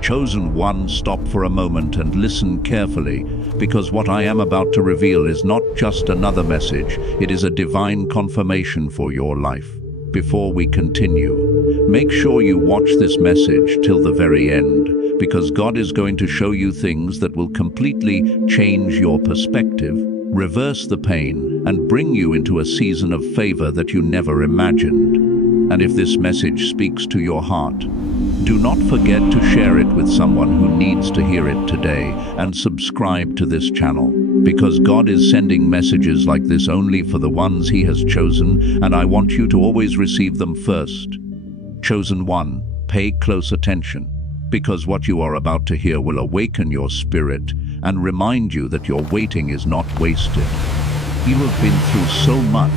Chosen one, stop for a moment and listen carefully, because what I am about to reveal is not just another message, it is a divine confirmation for your life. Before we continue, make sure you watch this message till the very end, because God is going to show you things that will completely change your perspective, reverse the pain, and bring you into a season of favor that you never imagined. And if this message speaks to your heart, do not forget to share it with someone who needs to hear it today, and subscribe to this channel, because God is sending messages like this only for the ones He has chosen, and I want you to always receive them first. Chosen one, pay close attention, because what you are about to hear will awaken your spirit and remind you that your waiting is not wasted. You have been through so much.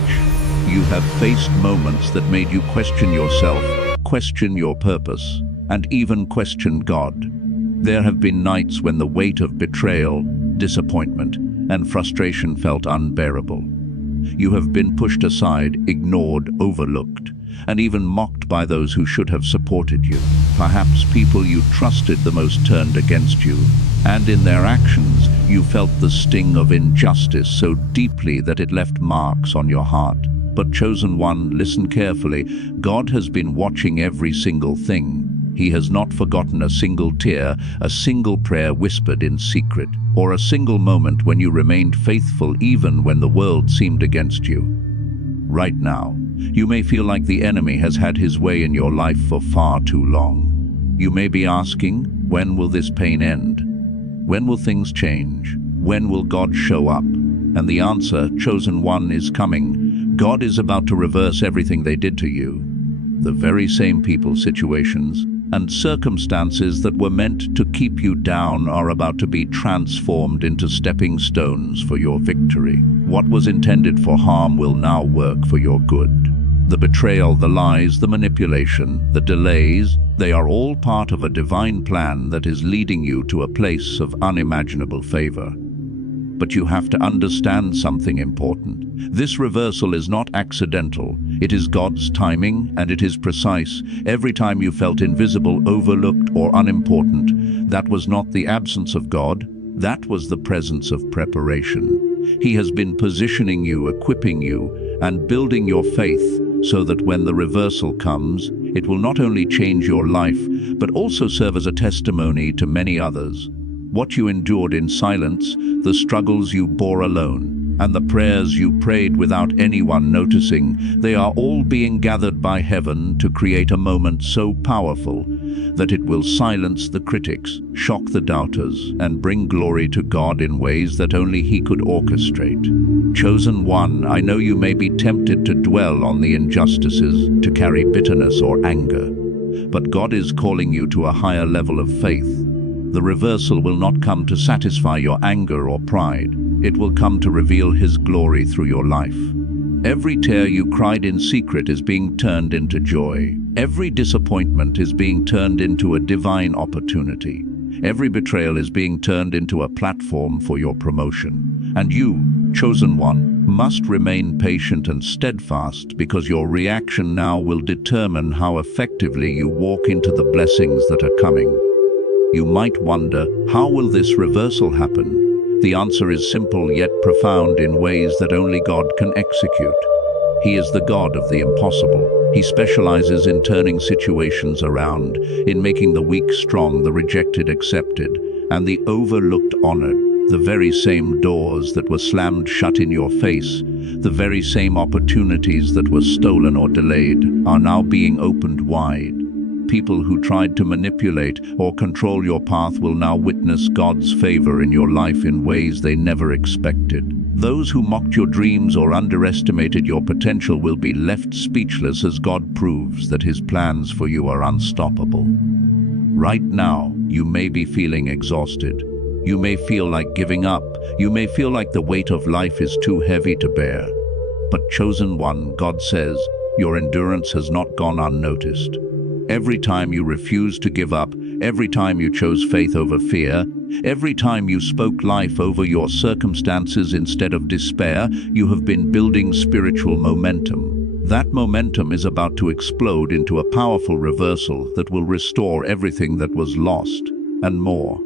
You have faced moments that made you question yourself, question your purpose, and even question God. There have been nights when the weight of betrayal, disappointment, and frustration felt unbearable. You have been pushed aside, ignored, overlooked, and even mocked by those who should have supported you. Perhaps people you trusted the most turned against you, and in their actions, you felt the sting of injustice so deeply that it left marks on your heart. But chosen one, listen carefully. God has been watching every single thing. He has not forgotten a single tear, a single prayer whispered in secret, or a single moment when you remained faithful even when the world seemed against you. Right now, you may feel like the enemy has had his way in your life for far too long. You may be asking, when will this pain end? When will things change? When will God show up? And the answer, chosen one, is coming. God is about to reverse everything they did to you. The very same people, situations, and circumstances that were meant to keep you down are about to be transformed into stepping stones for your victory. What was intended for harm will now work for your good. The betrayal, the lies, the manipulation, the delays, they are all part of a divine plan that is leading you to a place of unimaginable favor. But you have to understand something important. This reversal is not accidental. It is God's timing, and it is precise. Every time you felt invisible, overlooked, or unimportant, that was not the absence of God. That was the presence of preparation. He has been positioning you, equipping you, and building your faith so that when the reversal comes, it will not only change your life, but also serve as a testimony to many others. What you endured in silence, the struggles you bore alone, and the prayers you prayed without anyone noticing, they are all being gathered by heaven to create a moment so powerful that it will silence the critics, shock the doubters, and bring glory to God in ways that only He could orchestrate. Chosen one, I know you may be tempted to dwell on the injustices, to carry bitterness or anger, but God is calling you to a higher level of faith. The reversal will not come to satisfy your anger or pride. It will come to reveal His glory through your life. Every tear you cried in secret is being turned into joy. Every disappointment is being turned into a divine opportunity. Every betrayal is being turned into a platform for your promotion. And you, chosen one, must remain patient and steadfast, because your reaction now will determine how effectively you walk into the blessings that are coming. You might wonder, how will this reversal happen? The answer is simple yet profound in ways that only God can execute. He is the God of the impossible. He specializes in turning situations around, in making the weak strong, the rejected accepted, and the overlooked honored. The very same doors that were slammed shut in your face, the very same opportunities that were stolen or delayed, are now being opened wide. People who tried to manipulate or control your path will now witness God's favor in your life in ways they never expected. Those who mocked your dreams or underestimated your potential will be left speechless as God proves that His plans for you are unstoppable. Right now, you may be feeling exhausted. You may feel like giving up. You may feel like the weight of life is too heavy to bear. But chosen one, God says, your endurance has not gone unnoticed. Every time you refused to give up, every time you chose faith over fear, every time you spoke life over your circumstances instead of despair, you have been building spiritual momentum. That momentum is about to explode into a powerful reversal that will restore everything that was lost. and more.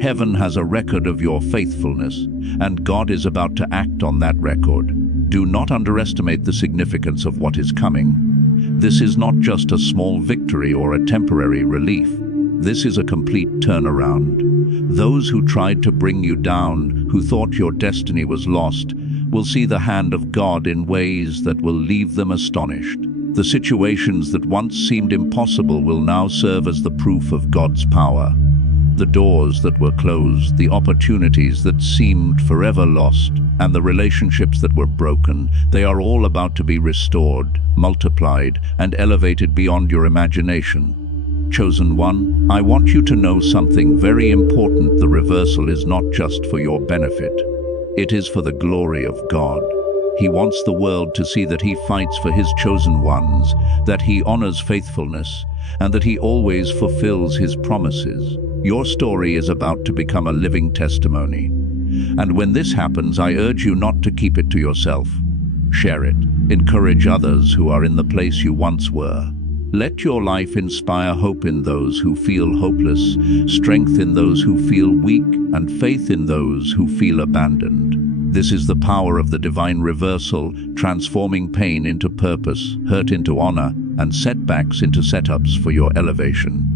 Heaven has a record of your faithfulness, and God is about to act on that record. Do not underestimate the significance of what is coming. This is not just a small victory or a temporary relief. This is a complete turnaround. Those who tried to bring you down, who thought your destiny was lost, will see the hand of God in ways that will leave them astonished. The situations that once seemed impossible will now serve as the proof of God's power. The doors that were closed, the opportunities that seemed forever lost, and the relationships that were broken, they are all about to be restored, multiplied, and elevated beyond your imagination. Chosen one, I want you to know something very important. The reversal is not just for your benefit. It is for the glory of God. He wants the world to see that He fights for His chosen ones, that He honors faithfulness, and that He always fulfills His promises. Your story is about to become a living testimony. And when this happens, I urge you not to keep it to yourself. Share it. Encourage others who are in the place you once were. Let your life inspire hope in those who feel hopeless, strength in those who feel weak, and faith in those who feel abandoned. This is the power of the divine reversal, transforming pain into purpose, hurt into honor, and setbacks into setups for your elevation.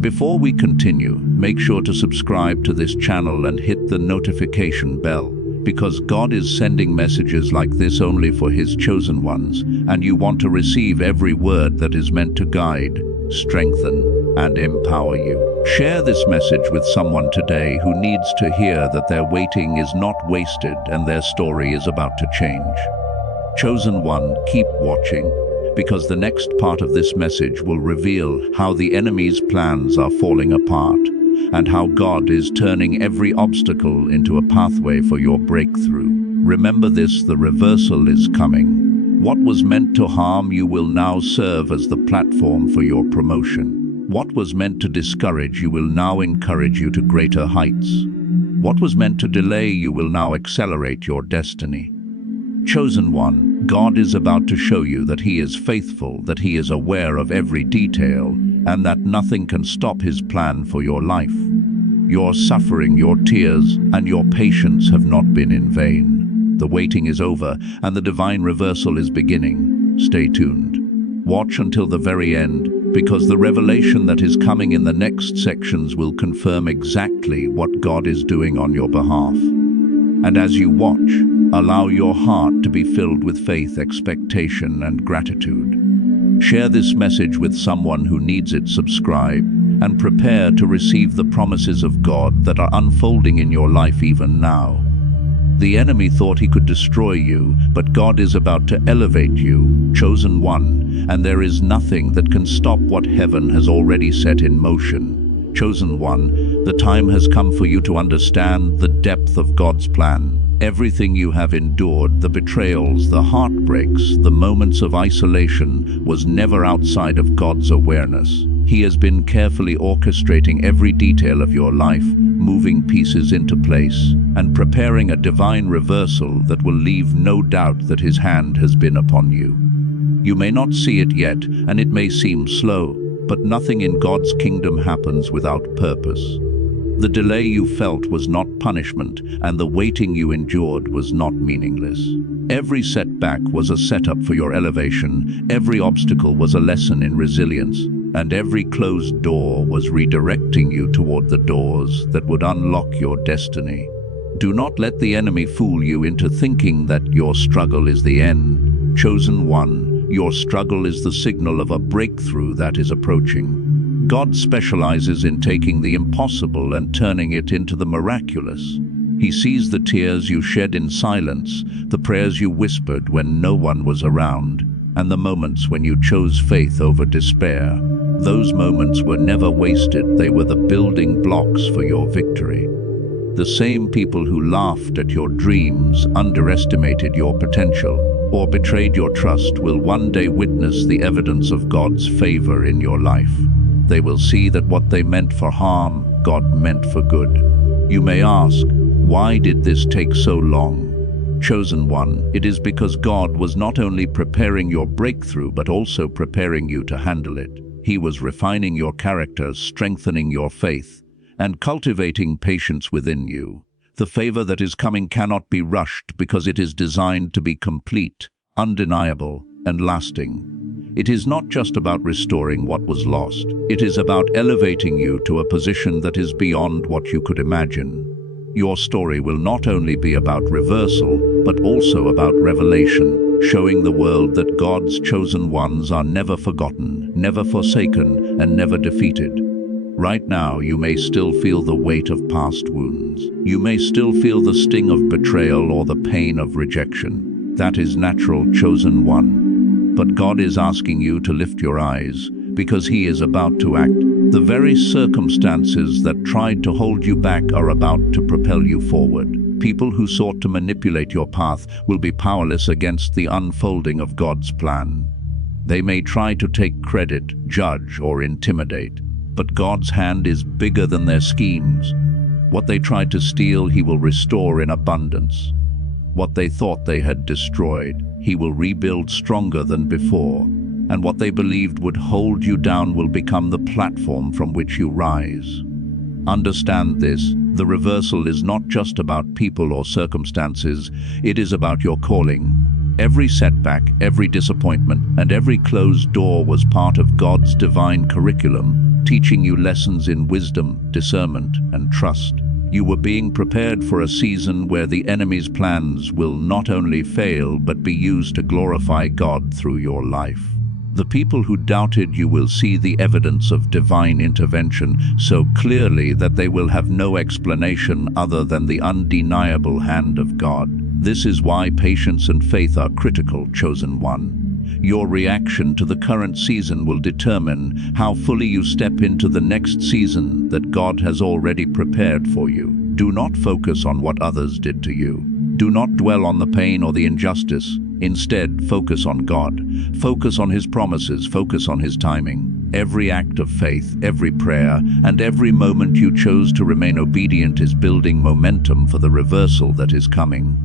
Before we continue, make sure to subscribe to this channel and hit the notification bell, because God is sending messages like this only for His chosen ones, and you want to receive every word that is meant to guide, strengthen, and empower you. Share this message with someone today who needs to hear that their waiting is not wasted and their story is about to change. Chosen one, keep watching, because the next part of this message will reveal how the enemy's plans are falling apart, and how God is turning every obstacle into a pathway for your breakthrough. Remember this, the reversal is coming. What was meant to harm you will now serve as the platform for your promotion. What was meant to discourage you will now encourage you to greater heights. What was meant to delay you will now accelerate your destiny. Chosen one, God is about to show you that He is faithful, that He is aware of every detail, and that nothing can stop His plan for your life. Your suffering, your tears, and your patience have not been in vain. The waiting is over, and the divine reversal is beginning. Stay tuned. Watch until the very end, because the revelation that is coming in the next sections will confirm exactly what God is doing on your behalf. And as you watch, allow your heart to be filled with faith, expectation, and gratitude. Share this message with someone who needs it. Subscribe, and prepare to receive the promises of God that are unfolding in your life even now. The enemy thought he could destroy you, but God is about to elevate you, chosen one, and there is nothing that can stop what heaven has already set in motion. Chosen one, the time has come for you to understand the depth of God's plan. Everything you have endured, the betrayals, the heartbreaks, the moments of isolation, was never outside of God's awareness. He has been carefully orchestrating every detail of your life, moving pieces into place, and preparing a divine reversal that will leave no doubt that His hand has been upon you. You may not see it yet, and it may seem slow, but nothing in God's kingdom happens without purpose. The delay you felt was not punishment, and the waiting you endured was not meaningless. Every setback was a setup for your elevation, every obstacle was a lesson in resilience, and every closed door was redirecting you toward the doors that would unlock your destiny. Do not let the enemy fool you into thinking that your struggle is the end. Chosen one, your struggle is the signal of a breakthrough that is approaching. God specializes in taking the impossible and turning it into the miraculous. He sees the tears you shed in silence, the prayers you whispered when no one was around, and the moments when you chose faith over despair. Those moments were never wasted. They were the building blocks for your victory. The same people who laughed at your dreams, underestimated your potential, or betrayed your trust will one day witness the evidence of God's favor in your life. They will see that what they meant for harm, God meant for good. You may ask, why did this take so long? Chosen one, it is because God was not only preparing your breakthrough, but also preparing you to handle it. He was refining your character, strengthening your faith, and cultivating patience within you. The favor that is coming cannot be rushed because it is designed to be complete, undeniable, and lasting. It is not just about restoring what was lost. It is about elevating you to a position that is beyond what you could imagine. Your story will not only be about reversal, but also about revelation, showing the world that God's chosen ones are never forgotten, never forsaken, and never defeated. Right now, you may still feel the weight of past wounds. You may still feel the sting of betrayal or the pain of rejection. That is natural, chosen one. But God is asking you to lift your eyes, because He is about to act. The very circumstances that tried to hold you back are about to propel you forward. People who sought to manipulate your path will be powerless against the unfolding of God's plan. They may try to take credit, judge, or intimidate, but God's hand is bigger than their schemes. What they tried to steal, He will restore in abundance. What they thought they had destroyed, He will rebuild stronger than before. And what they believed would hold you down will become the platform from which you rise. Understand this, the reversal is not just about people or circumstances, it is about your calling. Every setback, every disappointment, and every closed door was part of God's divine curriculum, teaching you lessons in wisdom, discernment, and trust. You were being prepared for a season where the enemy's plans will not only fail, but be used to glorify God through your life. The people who doubted you will see the evidence of divine intervention so clearly that they will have no explanation other than the undeniable hand of God. This is why patience and faith are critical, chosen one. Your reaction to the current season will determine how fully you step into the next season that God has already prepared for you. Do not focus on what others did to you. Do not dwell on the pain or the injustice. Instead, focus on God. Focus on His promises, focus on His timing. Every act of faith, every prayer, and every moment you chose to remain obedient is building momentum for the reversal that is coming.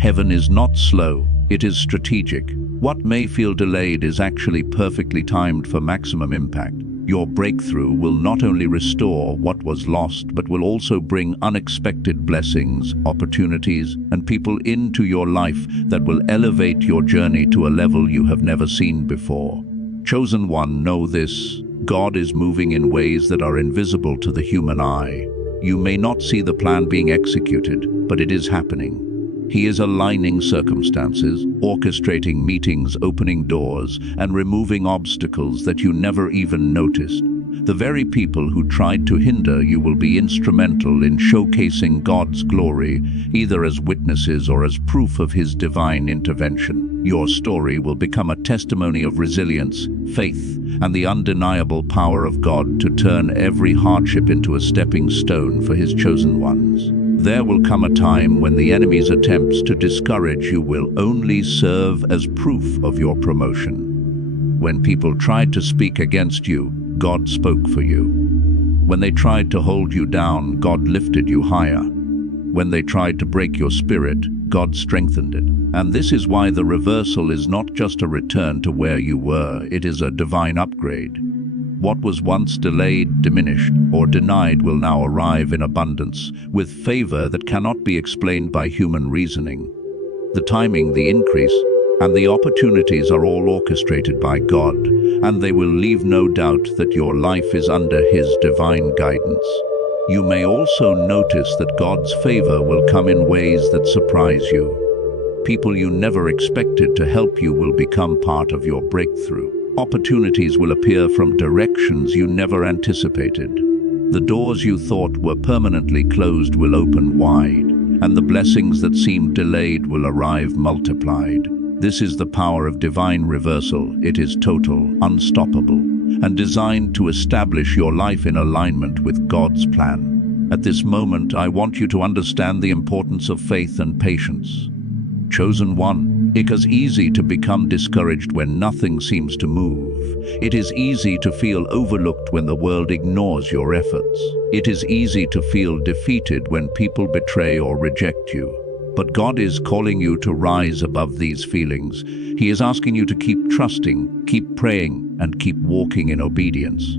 Heaven is not slow, it is strategic. What may feel delayed is actually perfectly timed for maximum impact. Your breakthrough will not only restore what was lost, but will also bring unexpected blessings, opportunities, and people into your life that will elevate your journey to a level you have never seen before. Chosen one, know this: God is moving in ways that are invisible to the human eye. You may not see the plan being executed, but it is happening. He is aligning circumstances, orchestrating meetings, opening doors, and removing obstacles that you never even noticed. The very people who tried to hinder you will be instrumental in showcasing God's glory, either as witnesses or as proof of His divine intervention. Your story will become a testimony of resilience, faith, and the undeniable power of God to turn every hardship into a stepping stone for His chosen ones. There will come a time when the enemy's attempts to discourage you will only serve as proof of your promotion. When people tried to speak against you, God spoke for you. When they tried to hold you down, God lifted you higher. When they tried to break your spirit, God strengthened it. And this is why the reversal is not just a return to where you were, it is a divine upgrade. What was once delayed, diminished, or denied will now arrive in abundance, with favor that cannot be explained by human reasoning. The timing, the increase, and the opportunities are all orchestrated by God, and they will leave no doubt that your life is under His divine guidance. You may also notice that God's favor will come in ways that surprise you. People you never expected to help you will become part of your breakthrough. Opportunities will appear from directions you never anticipated. The doors you thought were permanently closed will open wide, and the blessings that seemed delayed will arrive multiplied. This is the power of divine reversal. It is total, unstoppable, and designed to establish your life in alignment with God's plan. At this moment, I want you to understand the importance of faith and patience. Chosen one, it is easy to become discouraged when nothing seems to move. It is easy to feel overlooked when the world ignores your efforts. It is easy to feel defeated when people betray or reject you. But God is calling you to rise above these feelings. He is asking you to keep trusting, keep praying, and keep walking in obedience.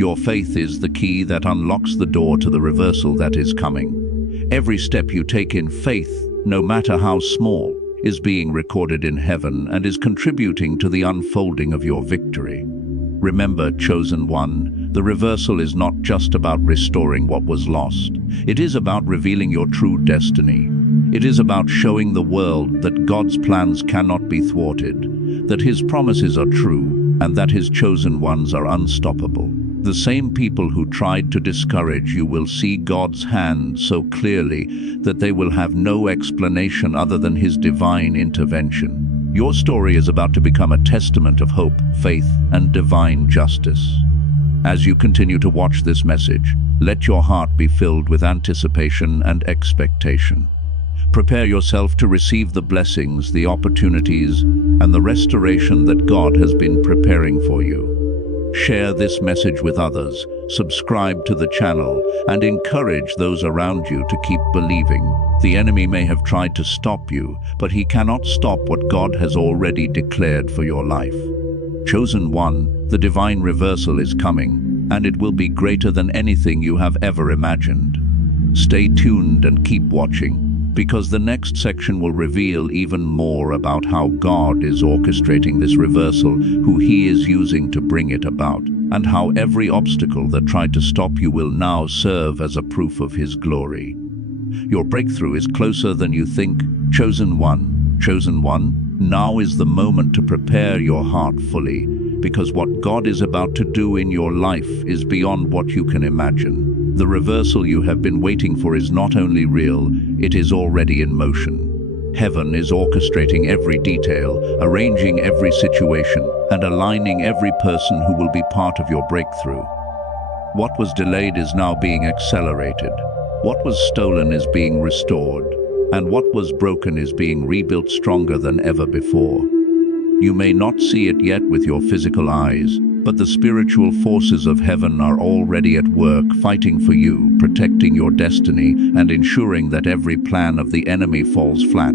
Your faith is the key that unlocks the door to the reversal that is coming. Every step you take in faith, no matter how small, is being recorded in heaven and is contributing to the unfolding of your victory. Remember, chosen one, the reversal is not just about restoring what was lost. It is about revealing your true destiny. It is about showing the world that God's plans cannot be thwarted, that His promises are true, and that His chosen ones are unstoppable. The same people who tried to discourage you will see God's hand so clearly that they will have no explanation other than His divine intervention. Your story is about to become a testament of hope, faith, and divine justice. As you continue to watch this message, let your heart be filled with anticipation and expectation. Prepare yourself to receive the blessings, the opportunities, and the restoration that God has been preparing for you. Share this message with others, subscribe to the channel, and encourage those around you to keep believing. The enemy may have tried to stop you, but he cannot stop what God has already declared for your life. Chosen one, the divine reversal is coming, and it will be greater than anything you have ever imagined. Stay tuned and keep watching, because the next section will reveal even more about how God is orchestrating this reversal, who He is using to bring it about, and how every obstacle that tried to stop you will now serve as a proof of His glory. Your breakthrough is closer than you think. Chosen one, now is the moment to prepare your heart fully, because what God is about to do in your life is beyond what you can imagine. The reversal you have been waiting for is not only real, it is already in motion. Heaven is orchestrating every detail, arranging every situation, and aligning every person who will be part of your breakthrough. What was delayed is now being accelerated. What was stolen is being restored, and what was broken is being rebuilt stronger than ever before. You may not see it yet with your physical eyes, but the spiritual forces of heaven are already at work, fighting for you, protecting your destiny, and ensuring that every plan of the enemy falls flat.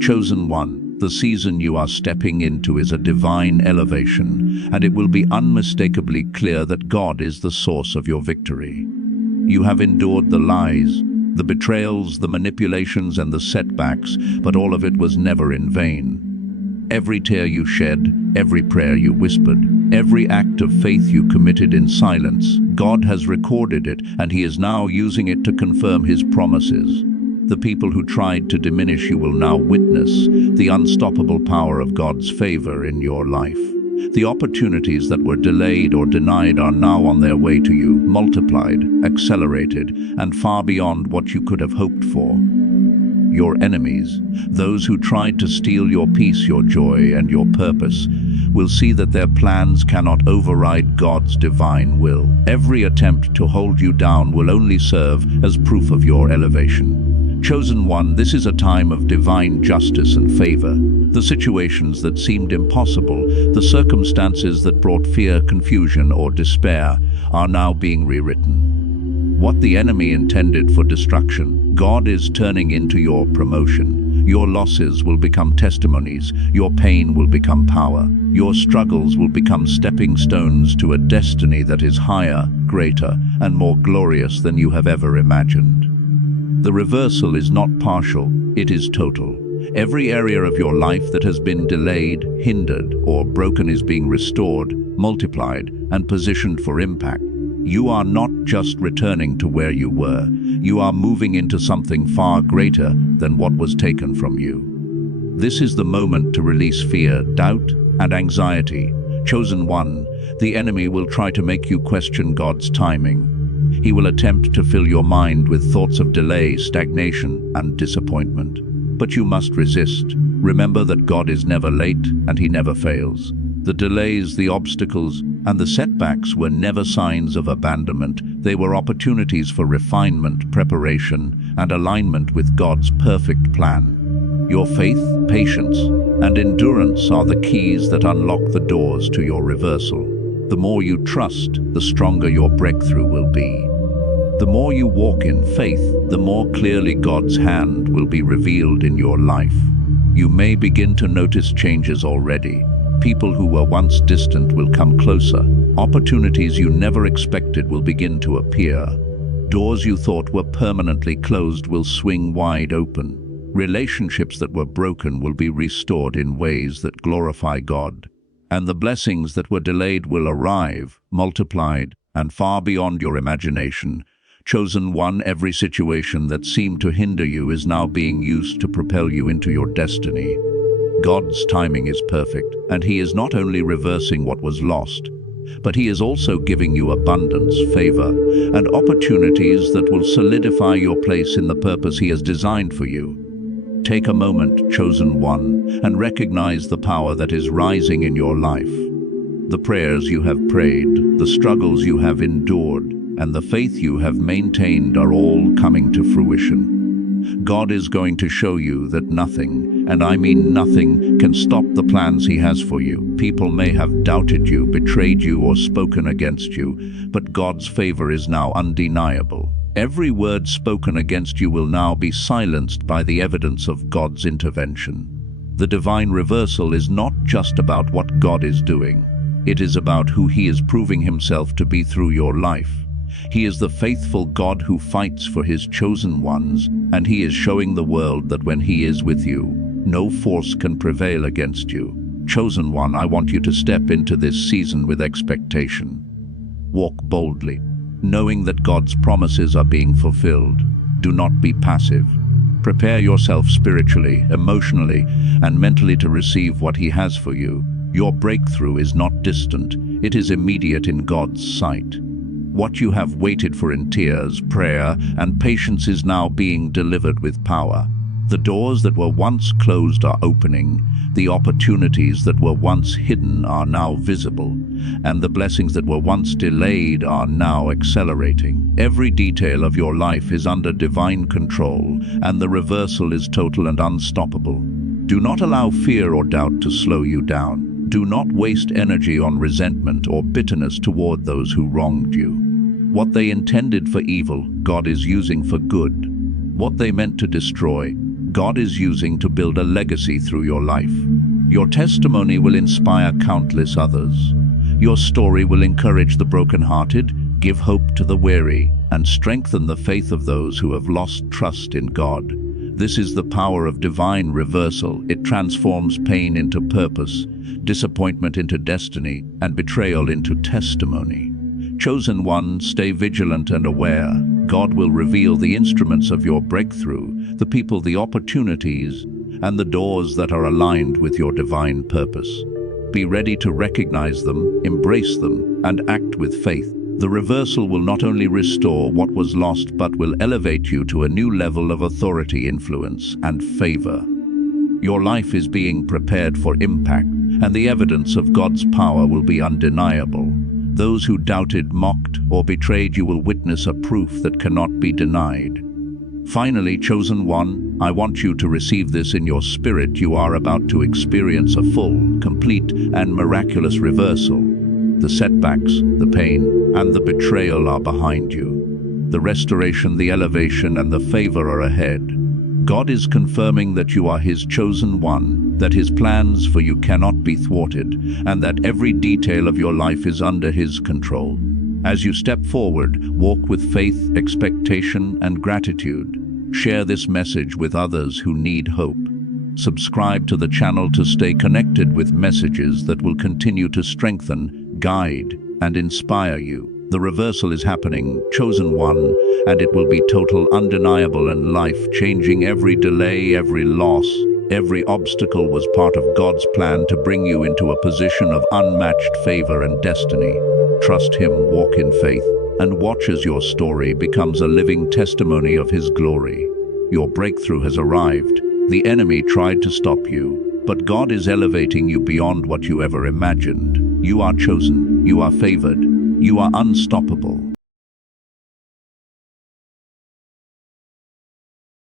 Chosen one, the season you are stepping into is a divine elevation, and it will be unmistakably clear that God is the source of your victory. You have endured the lies, the betrayals, the manipulations, and the setbacks, but all of it was never in vain. Every tear you shed, every prayer you whispered, every act of faith you committed in silence, God has recorded it, and He is now using it to confirm His promises. The people who tried to diminish you will now witness the unstoppable power of God's favor in your life. The opportunities that were delayed or denied are now on their way to you, multiplied, accelerated, and far beyond what you could have hoped for. Your enemies, those who tried to steal your peace, your joy, and your purpose, will see that their plans cannot override God's divine will. Every attempt to hold you down will only serve as proof of your elevation. Chosen one, this is a time of divine justice and favor. The situations that seemed impossible, the circumstances that brought fear, confusion, or despair, are now being rewritten. What the enemy intended for destruction, God is turning into your promotion. Your losses will become testimonies, your pain will become power, your struggles will become stepping stones to a destiny that is higher, greater, and more glorious than you have ever imagined. The reversal is not partial, it is total. Every area of your life that has been delayed, hindered, or broken is being restored, multiplied, and positioned for impact. You are not just returning to where you were, you are moving into something far greater than what was taken from you. This is the moment to release fear, doubt, and anxiety. Chosen one, the enemy will try to make you question God's timing. He will attempt to fill your mind with thoughts of delay, stagnation, and disappointment. But you must resist. Remember that God is never late and He never fails. The delays, the obstacles, and the setbacks were never signs of abandonment. They were opportunities for refinement, preparation, and alignment with God's perfect plan. Your faith, patience, and endurance are the keys that unlock the doors to your reversal. The more you trust, the stronger your breakthrough will be. The more you walk in faith, the more clearly God's hand will be revealed in your life. You may begin to notice changes already. People who were once distant will come closer. Opportunities you never expected will begin to appear. Doors you thought were permanently closed will swing wide open. Relationships that were broken will be restored in ways that glorify God. And the blessings that were delayed will arrive, multiplied, and far beyond your imagination. Chosen one, every situation that seemed to hinder you is now being used to propel you into your destiny. God's timing is perfect, and He is not only reversing what was lost, but He is also giving you abundance, favor, and opportunities that will solidify your place in the purpose He has designed for you. Take a moment, chosen one, and recognize the power that is rising in your life. The prayers you have prayed, the struggles you have endured, and the faith you have maintained are all coming to fruition. God is going to show you that nothing, and I mean nothing, can stop the plans He has for you. People may have doubted you, betrayed you, or spoken against you, but God's favor is now undeniable. Every word spoken against you will now be silenced by the evidence of God's intervention. The divine reversal is not just about what God is doing. It is about who He is proving Himself to be through your life. He is the faithful God who fights for His chosen ones, and He is showing the world that when He is with you, no force can prevail against you. Chosen one, I want you to step into this season with expectation. Walk boldly, knowing that God's promises are being fulfilled. Do not be passive. Prepare yourself spiritually, emotionally, and mentally to receive what He has for you. Your breakthrough is not distant, it is immediate in God's sight. What you have waited for in tears, prayer, and patience is now being delivered with power. The doors that were once closed are opening, the opportunities that were once hidden are now visible, and the blessings that were once delayed are now accelerating. Every detail of your life is under divine control, and the reversal is total and unstoppable. Do not allow fear or doubt to slow you down. Do not waste energy on resentment or bitterness toward those who wronged you. What they intended for evil, God is using for good. What they meant to destroy, God is using to build a legacy through your life. Your testimony will inspire countless others. Your story will encourage the brokenhearted, give hope to the weary, and strengthen the faith of those who have lost trust in God. This is the power of divine reversal. It transforms pain into purpose, disappointment into destiny, and betrayal into testimony. Chosen one, stay vigilant and aware. God will reveal the instruments of your breakthrough, the people, the opportunities, and the doors that are aligned with your divine purpose. Be ready to recognize them, embrace them, and act with faith. The reversal will not only restore what was lost, but will elevate you to a new level of authority, influence, and favor. Your life is being prepared for impact, and the evidence of God's power will be undeniable. Those who doubted, mocked, or betrayed you will witness a proof that cannot be denied. Finally, chosen one, I want you to receive this in your spirit. You are about to experience a full, complete, and miraculous reversal. The setbacks, the pain, and the betrayal are behind you. The restoration, the elevation, and the favor are ahead. God is confirming that you are His chosen one, that His plans for you cannot be thwarted, and that every detail of your life is under His control. As you step forward, walk with faith, expectation, and gratitude. Share this message with others who need hope. Subscribe to the channel to stay connected with messages that will continue to strengthen, guide, and inspire you. The reversal is happening, chosen one, and it will be total, undeniable, and life-changing. Every delay, every loss, every obstacle was part of God's plan to bring you into a position of unmatched favor and destiny. Trust Him, walk in faith, and watch as your story becomes a living testimony of His glory. Your breakthrough has arrived. The enemy tried to stop you, but God is elevating you beyond what you ever imagined. You are chosen, you are favored, you are unstoppable.